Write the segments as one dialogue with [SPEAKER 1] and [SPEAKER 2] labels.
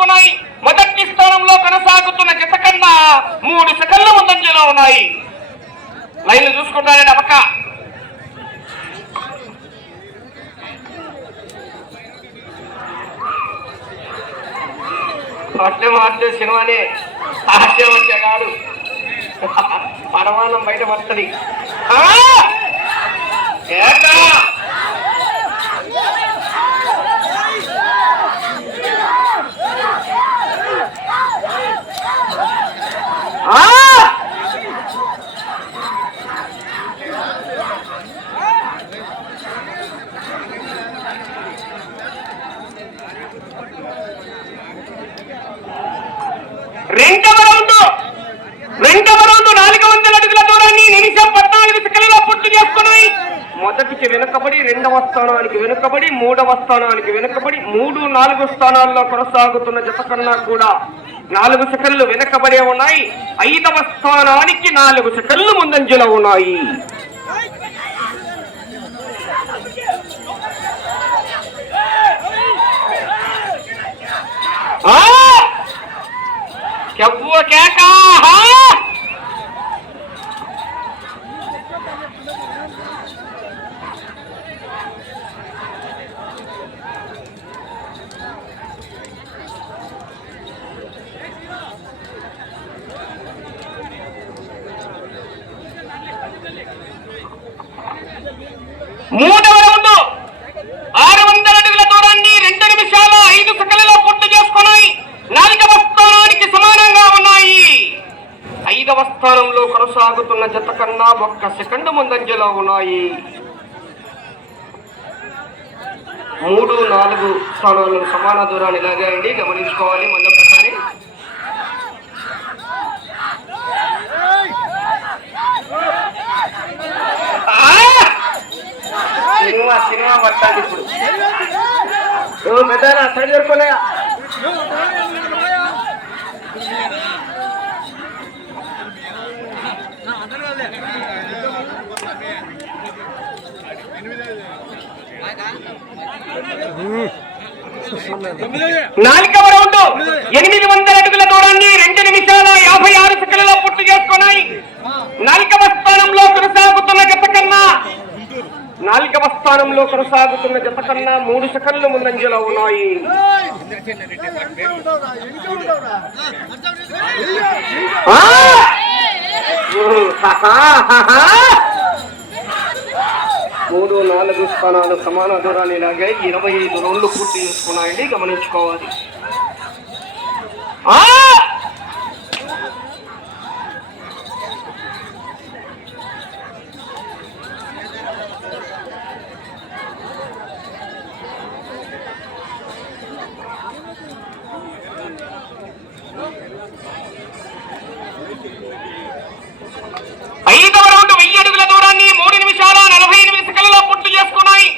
[SPEAKER 1] దక్కించుకున్నాయి మొదటి స్థానంలో కొనసాగుతున్న జత కన్నా మూడు సెకండ్ల ముందంజలో ఉన్నాయి. లైన్లు చూసుకుంటారని అవక హాస్యం హాస్యం సినిమానే. హాస్యం వచ్చే కాదు. పరమానం బయట పడుతుంది. ఏటా? స్థానానికి వెనుకబడి మూడవ స్థానానికి వెనుకబడి మూడు నాలుగు స్థానాల్లో కొనసాగుతున్న జత కన్నా కూడా నాలుగు సెకండ్లు వెనుకబడే ఉన్నాయి. ఐదవ స్థానానికి నాలుగు సెకండ్లు ముందంజలో ఉన్నాయి. కేక! మూడవ రౌండ్. ఆరు వందల అడుగుల దూరాన్ని రెండు నిమిషాల ఐదు సెకండ్లలో పూర్తి చేసుకున్నాయి నాలుగవ స్థానానికి సమానంగా ఉన్నాయి. ఐదవ స్థానంలో కొనసాగుతున్న జత కన్నా ఒక్క సెకండ్ ముందంజలో ఉన్నాయి. మూడు నాలుగు స్థానాలను సమాన దూరాన్ని లాగాయండి. గమనించుకోవాలి మళ్ళొకసారి ఆ! సినిమా సినిమా ఇప్పుడు. ఓ మెదానా సైడ్ జరుపుకోలేగా నాలుగవ రౌండ్ ఎనిమిది వందల అడుగుల దూరాన్ని రెండు నిమిషాల యాభై ఆరు సెకండ్లలో పూర్తి చేసుకున్నాయి. నాలుగవ స్థానంలో కొనసాగుతున్న గత కన్నా నాలుగవ స్థానంలో కొనసాగుతున్న జత కన్నా మూడు సెకండ్లు ముందంజలో ఉన్నాయి. మూడు నాలుగు స్థానాలు సమాన దూరాన్ని ఇలాగే ఇరవై ఐదు రౌండ్లు పూర్తి చేసుకున్నాయండి. గమనించుకోవాలి ఆ! ఐదవ రౌండ్ వెయ్యి అడుగుల దూరాన్ని మూడు నిమిషాల నలభై ఎనిమిది సెకండ్లలో పూర్తి చేసుకున్నాయి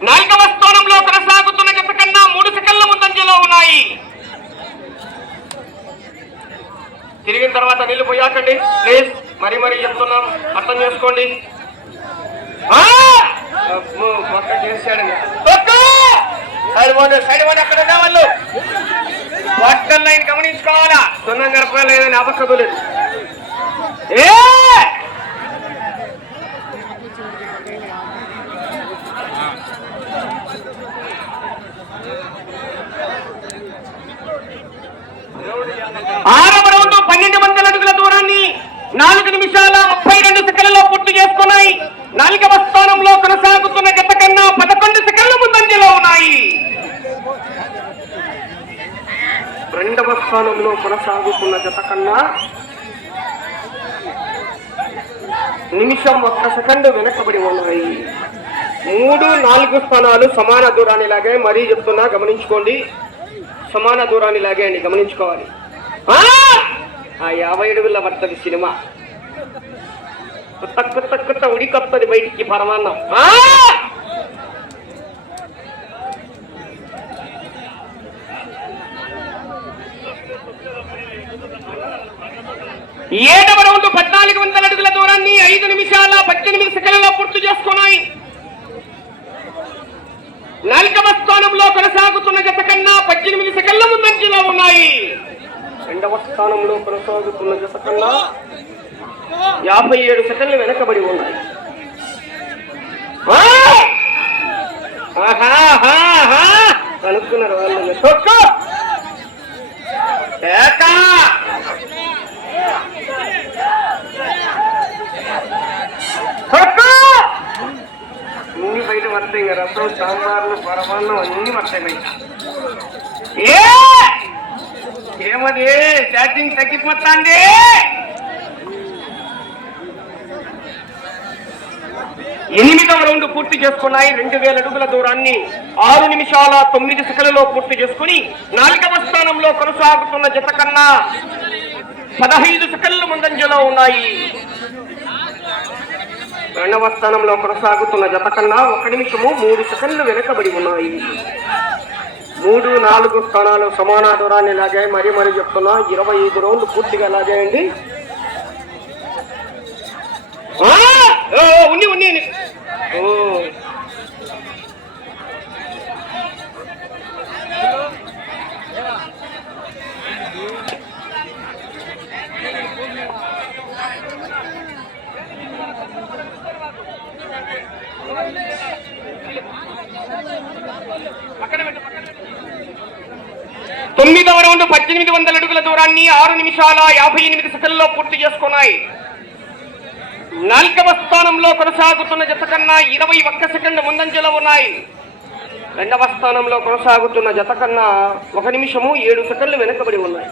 [SPEAKER 1] నాలుగవ స్థానంలో కొనసాగుతున్న జత కన్నా మూడు సెకండ్ల ముందంజలో ఉన్నాయి తిరిగిన తర్వాత నీళ్ళు పోయాకండి ప్లీజ్ మరీ మరీ చెప్తున్నాం అర్థం చేసుకోండి ఆ! అబ్బో, పక్క చేశాడు ఇంకా. పక్క! సైడ్ పోండి, సైడ్ పోండి, అక్కడ ఉన్న వాళ్ళు వాటర్ లైన్ గమనించుకోవాలా సున్నం గడపలేదని అబద్ధం లేదు ఏ ఆరవ రౌండ్ పన్నెండు వందల అడుగుల దూరాన్ని నాలుగు నిమిషాల ముప్పై రెండు సెకండ్లలో పూర్తి చేసుకున్నాయి. నాలుగవ స్థానంలో కొనసాగుతున్న గత కన్నా పదకొండు సెకండ్ల ముందంజలో ఉన్నాయి. రెండవ స్థానంలో కొనసాగుతున్న గత కన్నా నిమిషం ఒక్క సెకండ్ వెనకబడి ఉన్నాయి. మూడు నాలుగు స్థానాలు సమాన దూరాన్ని లాగే మరీ చెప్తున్నా గమనించుకోండి. సమాన దూరాన్ని లాగేయండి గమనించుకోవాలి. ఆ! యాభై అడుగుల పడుతుంది సినిమా. కొత్త కొత్త కొత్త ఉడికొత్తది బయటికి పరమాన్నం. ఏడవ రౌండ్ పద్నాలుగు వందల అడుగుల దూరాన్ని ఐదు నిమిషాల పద్దెనిమిది సెకండ్లలో పూర్తి చేసుకున్నాయి. నాలుగవ స్థానంలో కొనసాగుతున్న జత కన్నా పద్దెనిమిది సెకండ్ల ముందంజలో ఉన్నాయి. రెండవ స్థానంలో కొనసాగుతున్న జత కన్నా యాభై ఏడు సెకండ్లు వెనకబడి ఉన్నాయి! కనుక్కున్నారు వాళ్ళు తొక్కు! ఏకా! తొక్కు! అన్ని బయట పడతాయి సాంబార్లు పరమాన్నం అన్ని మర్చిపోయి ఏ! ఏమది? చాటింగ్ తగ్గిపోతాండి ఎనిమిదవ రౌండ్ పూర్తి చేసుకున్నాయి. రెండు వేల అడుగుల దూరాన్ని ఆరు నిమిషాల తొమ్మిది సెకండ్లలో పూర్తి చేసుకుని నాలుగవ స్థానంలో కొనసాగుతున్న జత కన్నా పదహైదు సెకండ్ల ముందంజలో ఉన్నాయి. రెండవ స్థానంలో కొనసాగుతున్న జత కన్నా ఒక నిమిషము మూడు సెకండ్లు వెనకబడి ఉన్నాయి. మూడు నాలుగు స్థానాలు సమాన దూరాన్ని లాగాయి. మరీ మరీ చెప్తున్నా ఇరవై ఐదు రౌండ్లు పూర్తిగా లాగాయండి. ఉన్ని ఉన్ని ఉన్ని. ఓ. తొమ్మిదవ రౌండ్ పద్దెనిమిది వందల అడుగుల దూరాన్ని ఆరు నిమిషాల యాభై ఎనిమిది సెకండ్లో పూర్తి చేసుకున్నాయి. నాల్గవ స్థానంలో కొనసాగుతున్న జత కన్నా ఇరవై ఒక్క సెకండ్ ముందంజలో ఉన్నాయి. రెండవ స్థానంలో కొనసాగుతున్న జత కన్నా ఒక నిమిషము ఏడు సెకండ్లు వెనుకబడి ఉన్నాయి.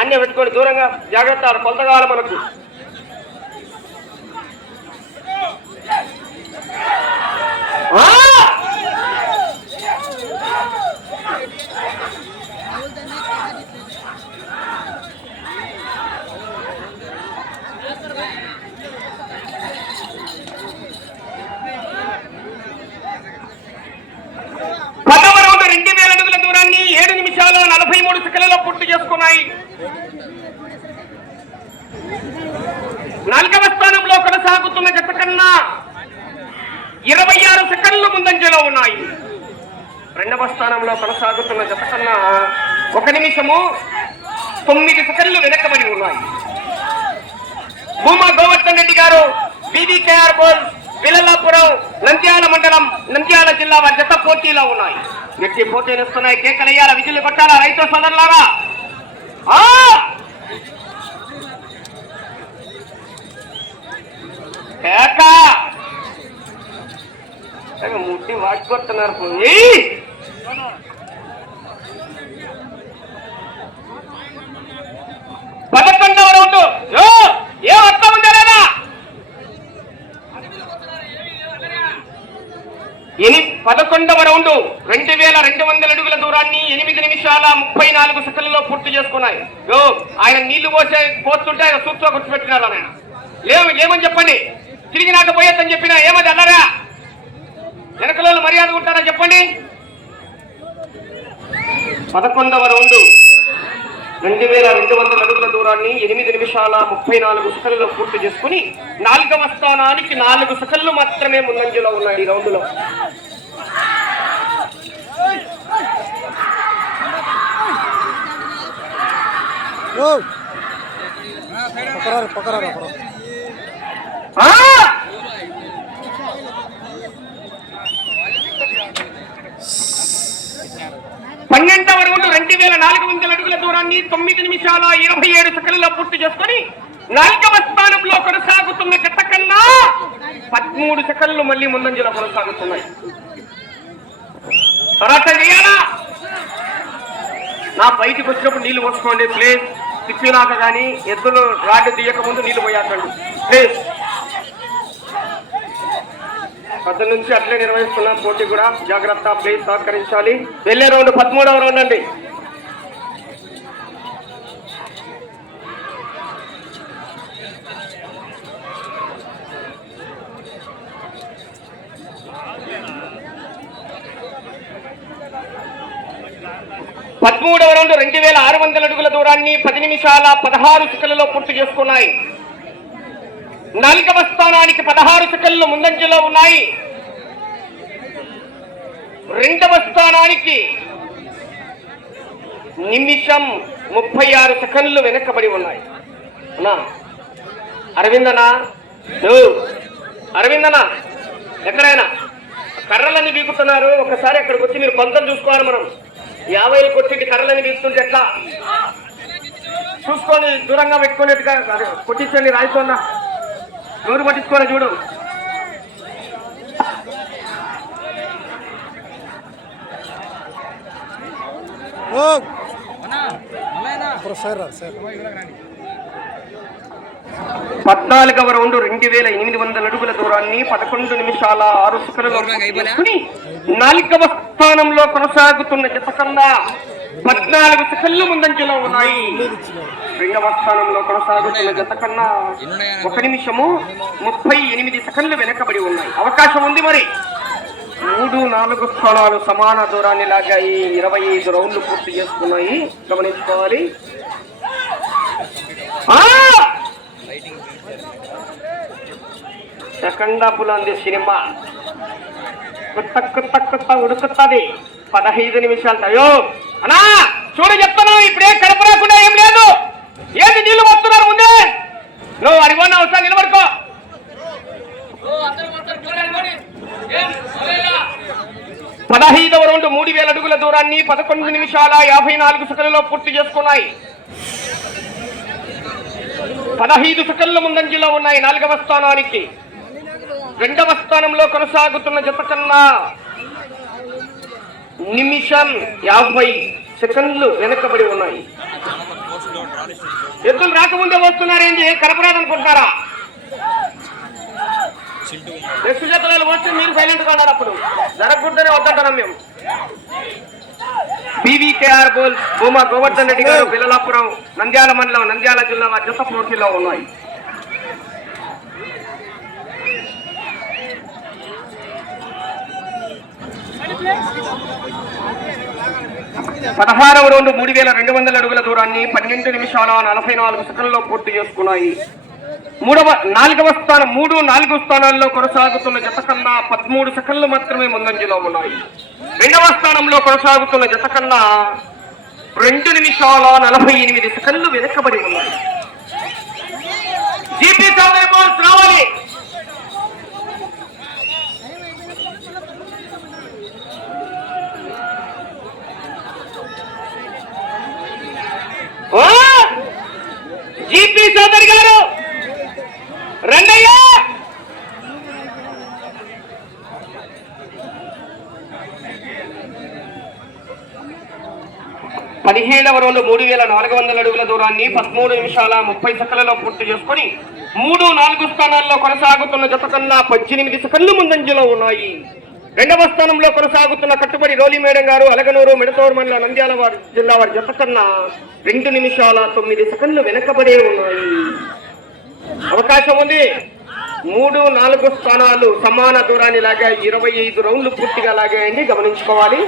[SPEAKER 1] ఆన్య పెట్టుకోండి దూరంగా జాగ్రత్త కొలతగాల మనకు. Ah! పదవ రౌండ్ రెండు వేల అడుగుల దూరాన్ని ఏడు నిమిషాలు నలభై మూడు సెకండ్లలో పూర్తి చేసుకున్నాయి. నాలుగవ స్థానంలో కొనసాగుతున్న జత కన్నా ఇరవై ఆరు సెకండ్లు ముందంజలో ఉన్నాయి. రెండవ స్థానంలో కొనసాగుతున్న జత కన్నా ఒక నిమిషము తొమ్మిది సెకండ్లు వెనకబడి ఉన్నాయి. భూమా గోవర్ధన్ రెడ్డి గారు బీబీకేఆర్ బోల్ పిల్లలాపురం నంద్యాల మండలం నంద్యాల జిల్లా వారి జత పోటీలో ఉన్నాయి. గట్టి పోటీనిస్తున్నాయి కేకలయ్యాల విజులు కొట్టాలా రైతు సోదరులారా? కేక! ముట్టి వాడుకొస్తున్నారు పోయి పదకొండవ రౌండ్ యో, ఏ అర్థం ఉందా లేదా ఎని పదకొండవ రౌండ్ రెండు వేల రెండు వందల అడుగుల దూరాన్ని ఎనిమిది నిమిషాల ముప్పై నాలుగు సెకండ్లలో పూర్తి చేసుకున్నాయి. యో ఆయన నీళ్ళు పోసే పోస్తుంటే ఆయన సూక్తో గుర్తుపెట్టినారు ఆయన. లేవు ఏమని చెప్పండి? తిరిగి నాకు పోయేద్దని చెప్పినా ఏమది అన్నారా వెనకలో మర్యాద ఉంటారా చెప్పండి? పదకొండవ రౌండ్ రెండు వేల రెండు వందల అడుగుల దూరాన్ని ఎనిమిది నిమిషాల ముప్పై నాలుగు సెకండ్లలో పూర్తి చేసుకుని నాలుగవ స్థానానికి నాలుగు సెకండ్లు మాత్రమే ముందంజలో ఉన్నాయి ఈ రౌండ్లో.
[SPEAKER 2] ఓ పకరారు
[SPEAKER 1] పన్నెండవ రౌండ్ రెండు వేల నాలుగు వందల అడుగుల దూరాన్ని తొమ్మిది నిమిషాల ఇరవై ఏడు సెకండ్లో పూర్తి చేసుకొని నాలుగవ స్థానంలో కొనసాగుతున్న గత కన్నా పదమూడు సెకండ్లు మళ్ళీ ముందంజలో కొనసాగుతున్నాయి. తర్వాత చేయాలా? నా బయటకు వచ్చినప్పుడు నీళ్ళు పోసుకోండి ప్లీజ్. తిప్పినాక కానీ ఎద్దులు రాడ్డు తీయక ముందు నీళ్ళు పోయాకండి. ప్లీజ్ పద్దె నుంచి అట్లే నిర్వహిస్తున్నాం పోటీ కూడా జాగ్రత్త ప్లీజ్ సహకరించాలి. వెళ్ళే రౌండ్ పదమూడవ రౌండ్ అండి. పదమూడవ రౌండ్ రెండు వేల ఆరు వందల అడుగుల దూరాన్ని పది నిమిషాల పదహారు సెకండ్లలో పూర్తి చేసుకున్నాయి. నాలుగవ స్థానానికి పదహారు సెకన్లు ముందంజలో ఉన్నాయి. రెండవ స్థానానికి నిమిషం ముప్పై ఆరు సెకండ్లు వెనకబడి ఉన్నాయి. అన్నా అరవిందనా? అరవిందనా? ఎక్కడైనా? కర్రలన్నీ బీగుతున్నారు ఒకసారి అక్కడికి వచ్చి మీరు కొంత చూసుకోవాలి మనం. యాభై కొట్టి కర్రలని బీకుతుంటే ఎట్లా? చూసుకొని దూరంగా పెట్టుకునేట్టుగా కొట్టించండి రాయితోన్నా. నోరు పట్టించుకొని చూడు.
[SPEAKER 2] ఓ! Sir sir.
[SPEAKER 1] పద్నాలుగవ రౌండ్ రెండు వేల ఎనిమిది వందల అడుగుల దూరాన్ని పదకొండు నిమిషాల ఆరు చేసుకుని నాలుగవ స్థానంలో కొనసాగుతున్న జత కన్నా పద్నాలుగు సెకండ్లు ముందంజలో ఉన్నాయి. రెండవ స్థానంలో కొనసాగుతున్న జత కన్నా ఒక నిమిషము ముప్పై ఎనిమిది సెకండ్లు వెనకబడి ఉన్నాయి. అవకాశం ఉంది మరి. మూడు నాలుగు స్థానాలు సమాన దూరాన్ని లాగాయి ఇరవై ఐదు రౌండ్లు పూర్తి చేసుకున్నాయి. గమనించుకోవాలి. ఆ! సినిమా. కొత్త కొత్త కొత్త ఉడుకుతుంది. పదహైదు నిమిషాలు అయ్యో అనా చూడు చెప్తాను ఇప్పుడే కడప రాకుండా ఏం లేదు. ఏంటి నీళ్ళు వస్తున్నారు ముందే? నువ్వు అడిగొన్న ఒకసారి నిలబడుకో. పదహైదవ రెండు మూడు వేల అడుగుల దూరాన్ని పదకొండు నిమిషాల యాభై నాలుగు సెకండ్లలో పూర్తి చేసుకున్నాయి. పదహైదు సెకండ్ల ముందంజలో ఉన్నాయి నాలుగవ స్థానానికి. రెండవ స్థానంలో కొనసాగుతున్న జత కన్నా నిమిషం యాభై సెకండ్లు వెనకబడి ఉన్నాయి. ఎద్దులు రాకముందే వస్తున్నారేంటి కనపరాదనుకుంటారా నెక్స్ట్ జతలలో వస్తే మీరు సైలెంట్గా ఉన్నారు అప్పుడు. జరగకూడదనే వద్దంటున్నాం మేము. బీవీకేఆర్ బోల్ భూమా గోవర్ధన్ రెడ్డి గారు బిల్లలాపురం నంద్యాల మండలం నంద్యాల జిల్లా జత పోటీలో ఉన్నాయి. పదహారవ రౌండ్ మూడు వేల రెండు వందల అడుగుల దూరాన్ని పన్నెండు నిమిషాల నలభై నాలుగు సెకండ్లో పూర్తి చేసుకున్నాయి. మూడవ నాలుగవ స్థానం మూడు నాలుగు స్థానాల్లో కొనసాగుతున్న జత కన్నా పదమూడు సెకండ్లు మాత్రమే ముందంజలో ఉన్నాయి. రెండవ స్థానంలో కొనసాగుతున్న జత కన్నా రెండు నిమిషాల నలభై ఎనిమిది సెకండ్లు వెనకబడి ఉన్నాయి. జీపీ రావాలి. జీపీ సోదరి గారు! రండయ్య! పదిహేడవ రోజు మూడు వేల నాలుగు వందల అడుగుల దూరాన్ని పదమూడు నిమిషాల ముప్పై సెకండ్లలో పూర్తి చేసుకొని మూడు నాలుగు స్థానాల్లో కొనసాగుతున్న జత కన్నా పద్దెనిమిది సెకండ్లు ముందంజలో ఉన్నాయి. రెండవ స్థానంలో కొనసాగుతున్న కట్టుబడి రోలిమేడం గారు అలగనూరు మిడతూరు మండల నంద్యాల వారి జిల్లా వారి జత కన్నా రెండు నిమిషాల తొమ్మిది సెకండ్లు వెనకబడే ఉన్నాయి. అవకాశం ఉంది. మూడు నాలుగు స్థానాలు సమాన దూరాన్ని లాగా ఇరవై ఐదు రౌండ్లు పూర్తిగా లాగాయండి. గమనించుకోవాలి.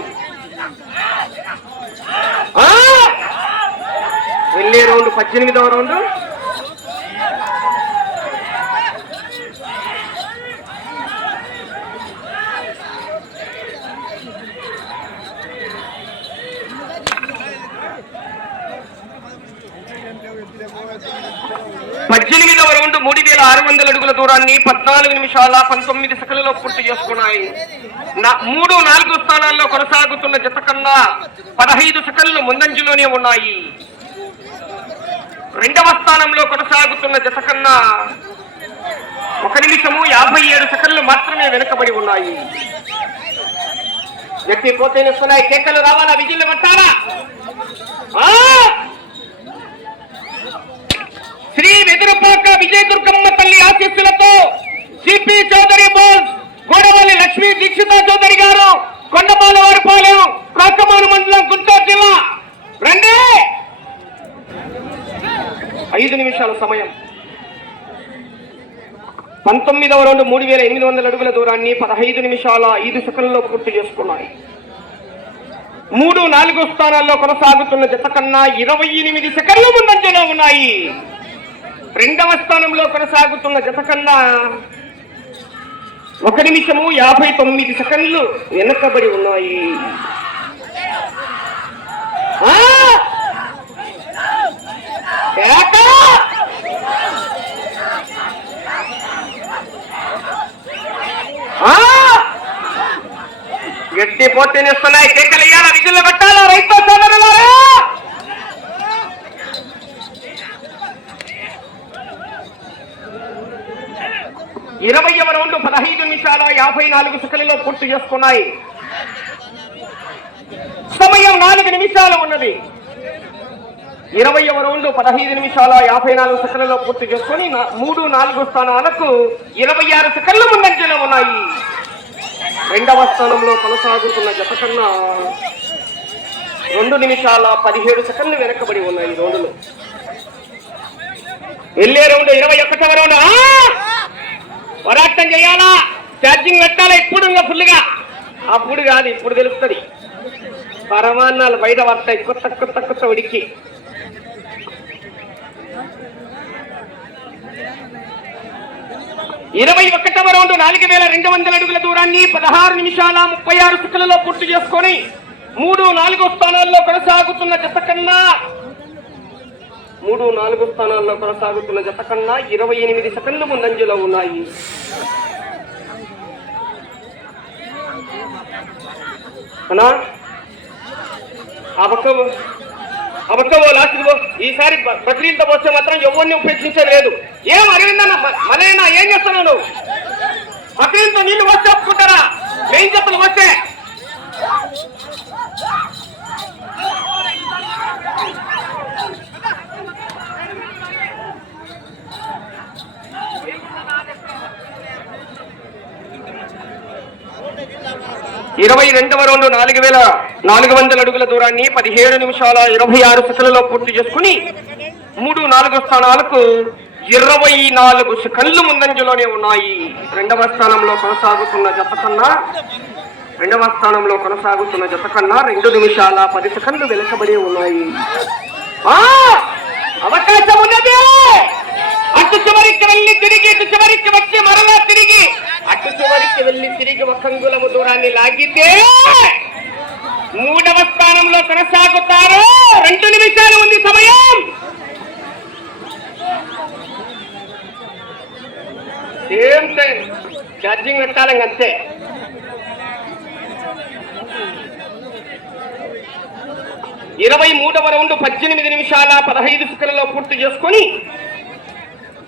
[SPEAKER 1] వెళ్ళే రౌండ్ పద్దెనిమిదవ రౌండ్ పద్దెనిమిదవ రౌండ్ మూడు వేల ఆరు వందల అడుగుల దూరాన్ని పద్నాలుగు నిమిషాల పంతొమ్మిది సెకండ్లలో పూర్తి చేసుకున్నాయి. నా- మూడు నాలుగు స్థానాల్లో కొనసాగుతున్న జత కన్నా పదహైదు సెకండ్లు ముందంజలోనే ఉన్నాయి. రెండవ స్థానంలో కొనసాగుతున్న జత కన్నా ఒక నిమిషము యాభై ఏడు సెకండ్లు మాత్రమే వెనుకబడి ఉన్నాయి. గట్టి పోతేనిస్తున్నాయి కేకలు రావాలా? విజిల్లు పట్టాలా? ఆ! శ్రీ వెదురుపాక విజయదుర్గమ్మ తల్లి ఆశీస్సులతో సిపి చౌదరి బోల్స్ గోడవల్లి లక్ష్మీ దీక్షిత చౌదరి గారు కొండపాల వారిపాలెం రాకమాను మండలం గుంటూరు జిల్లా. రండి! ఐదు నిమిషాల సమయం. పంతొమ్మిదవ రెండు మూడు వేల ఎనిమిది వందల అడుగుల దూరాన్ని పదహైదు నిమిషాల ఐదు సెకండ్లో పూర్తి చేసుకున్నాయి. మూడు నాలుగు స్థానాల్లో కొనసాగుతున్న జత కన్నా ఇరవై ఎనిమిది సెకండ్లు ముందంజలో ఉన్నాయి. రెండవ స్థానంలో కొనసాగుతున్న జత కన్నా ఒక నిమిషము యాభై తొమ్మిది సెకండ్లు వెనుకబడి ఉన్నాయి. గట్టి పోటీనిస్తున్నాయి కేకలయ్యాల విధులు పెట్టాలా? రైతు సోదరులారా! ఇరవైవ రౌండ్ పదహైదు నిమిషాల యాభై నాలుగు సెకండ్లో పూర్తి చేసుకున్నాయి. సమయం నాలుగు నిమిషాలు ఉన్నది. ఇరవైవ రౌండ్ పదహైదు నిమిషాల యాభై నాలుగు సెకండ్లలో పూర్తి చేసుకొని మూడు నాలుగు స్థానాలకు ఇరవై ఆరు సెకండ్ల ముందంజలో ఉన్నాయి. రెండవ స్థానంలో కొనసాగుతున్న జత కన్నా రెండు నిమిషాల పదిహేడు సెకండ్లు వెనకబడి ఉన్నాయి ఈ రౌండ్లో. వెళ్ళే రౌండ్ ఇరవై ఒకటవ రౌండ్. పోరాటం చేయాలా? ఛార్జింగ్ పెట్టాలా? ఇప్పుడు ఇంకా ఫుల్గా అప్పుడు కాదు ఇప్పుడు తెలుస్తుంది. పరమాన్నాలు బయట పడతాయి కొత్త కొత్త కొత్త ఉడికి. ఇరవై ఒకటవ రౌండ్ నాలుగు వేల రెండు వందల అడుగుల దూరాన్ని పదహారు నిమిషాల ముప్పై ఆరు సెకండ్లలో పూర్తి చేసుకొని మూడు నాలుగో స్థానాల్లో కొనసాగుతున్న జత కన్నా మూడు నాలుగు స్థానాల్లో కొనసాగుతున్న జత కన్నా ఇరవై ఎనిమిది సెకండ్లు ముందంజలో ఉన్నాయి. అనా ఆ పక్క లాస్ట్కి ఈసారి బ- వస్తే మాత్రం ఎవరిని ఉపేక్షించలేదు. ఏం అరవిందన్న మలైనా ఏం చేస్తున్నావు నువ్వు? నీళ్ళు నీళ్ళు వస్తే ఒప్పుకుంటారా? మెయిన్ చెప్పులు వస్తే ఇరవై రెండవ రౌండ్ నాలుగు వేల నాలుగు వందల అడుగుల దూరాన్ని పదిహేడు నిమిషాల ఇరవై ఆరు సెకండ్లలో పూర్తి చేసుకుని మూడు నాలుగు స్థానాలకు ఇరవై నాలుగు సెకండ్లు ముందంజలోనే ఉన్నాయి. రెండవ స్థానంలో కొనసాగుతున్న జత కన్నా రెండవ స్థానంలో కొనసాగుతున్న జత కన్నా రెండు నిమిషాల పది సెకండ్లు వెనుకబడి ఉన్నాయి. ఆ! అవకాశం ఉన్నది! అటు చివరికి వెళ్ళి తిరిగి ఇటు చివరికి వచ్చి మరలా తిరిగి అటు చివరికి వెళ్ళి తిరిగి ఒక అంగుళము దూరాన్ని లాగితే మూడవ స్థానంలో కొనసాగుతారు. రెండు నిమిషాలు ఉంది సమయం. Same time. ఛార్జింగ్ పెట్టాలి అంతే. ఇరవై మూడవ రౌండ్ పద్దెనిమిది నిమిషాల పదహైదు సెకండ్లలో పూర్తి చేసుకొని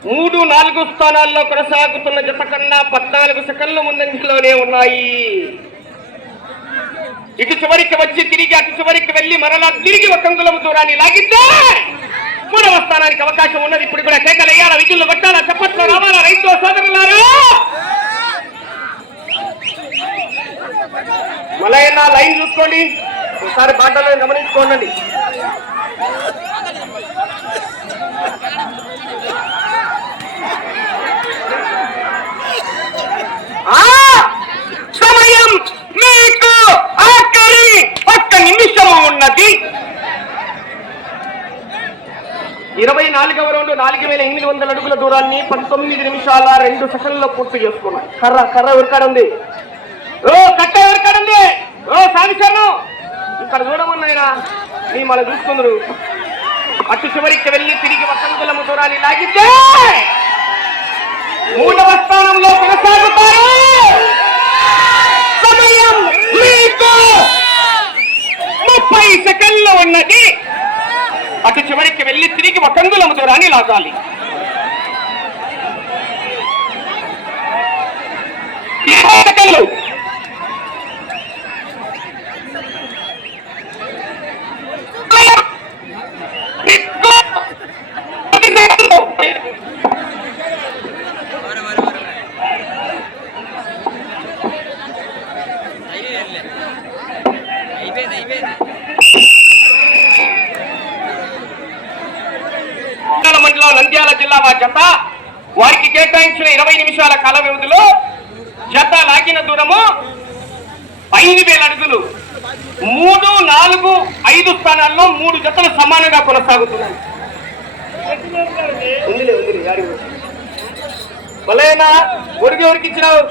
[SPEAKER 1] మూడు నాలుగు స్థానాల్లో కొనసాగుతున్న జత కన్నా పద్నాలుగు సెకండ్ల ముందంజలోనే ఉన్నాయి. ఇటు చివరికి వచ్చి తిరిగి అటు చివరికి వెళ్ళి మరలా తిరిగి ఒక అంగుళం దూరాన్ని లాగితే మూడవ స్థానానికి అవకాశం ఉన్నది. ఇప్పుడు కూడా కేకలు వేయాలా విధులు కొట్టాలా? చప్పట్లు రావాలా? రైతు సోదరులారా! మలైనా లైన్ చూసుకోండి. ఒకసారి బాటలో గమనించుకోండి ఆ సమయం మీకు ఆఖరి నిమిషము ఉన్నది. ఇరవై నాలుగవ రౌండ్ నాలుగు వేల ఎనిమిది వందల అడుగుల దూరాన్ని పంతొమ్మిది నిమిషాల రెండు సెకండ్లో పూర్తి చేసుకున్నాయి కర్ర కర్ర ఉరికాడుంది. ఓ కట్ట ఉరికాడుంది. ఓ సాధించాను ఇక్కడ చూడమన్నాయినా నీ మన చూసుకుందరు. అటు చివరికి వెళ్ళి తిరిగి వసంతులము దూరాన్ని లాగితే మూడవ స్థానంలో కొనసాగుతారు. సమయం మీకు ముప్పై సెకండ్లు ఉన్నది. అటు చివరికి వెళ్ళి తిరిగి ఒక అంగుళం దూరాన్ని లాగాలి. సెకండ్లు పది సెకండ్లు.
[SPEAKER 3] అయిపోయింది అయిపోయింది
[SPEAKER 1] మండల మండలం నంద్యాల జిల్లా వారి జత. వారికి కేటాయించిన ఇరవై నిమిషాల కాల వ్యవధిలో జత లాగిన దూరము ఐదు వేల అడుగులు. మూడు నాలుగు ఐదు స్థానాల్లో మూడు జతలు సమానంగా కొనసాగుతున్నాయి. ఉందిలే, ఉందిలే, ఎవరికి ఇచ్చినావు.